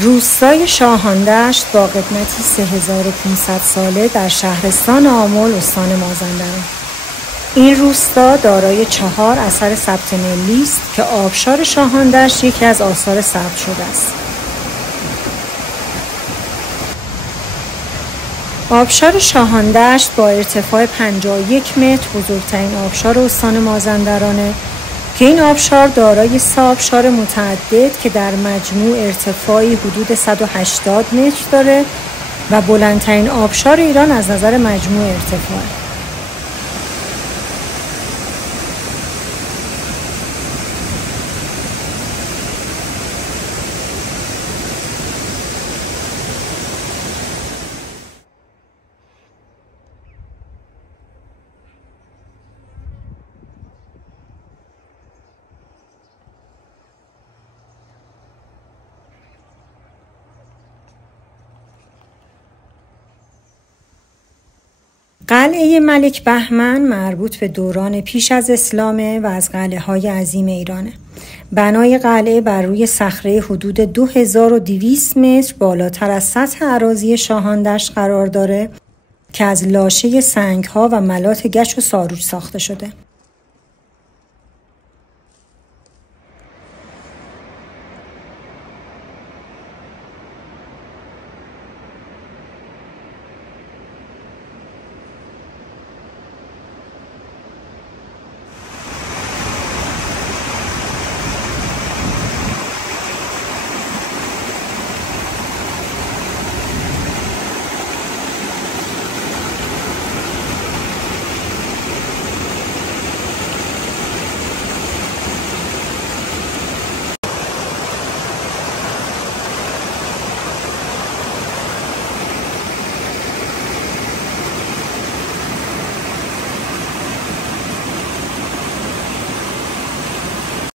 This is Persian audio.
روستای شاهاندشت با قدمتی 3500 ساله در شهرستان آمل استان مازندران. این روستا دارای 4 اثر ثبت ملی است که آبشار شاهاندشت یکی از آثار ثبت شده است. آبشار شاهاندشت با ارتفاع 51 متر بزرگترین آبشار استان مازندرانه که این آبشار دارای 3 آبشار متعدد که در مجموع ارتفاعی حدود 180 متر داره و بلندترین آبشار ایران از نظر مجموع ارتفاع. قلعه ملک بهمن مربوط به دوران پیش از اسلامه و از قلعه‌های عظیم ایرانه. بنای قلعه بر روی صخره حدود 2200 متر بالاتر از سطح اراضی شاهاندشت قرار داره که از لاشه سنگ‌ها و ملات گچ و ساروج ساخته شده.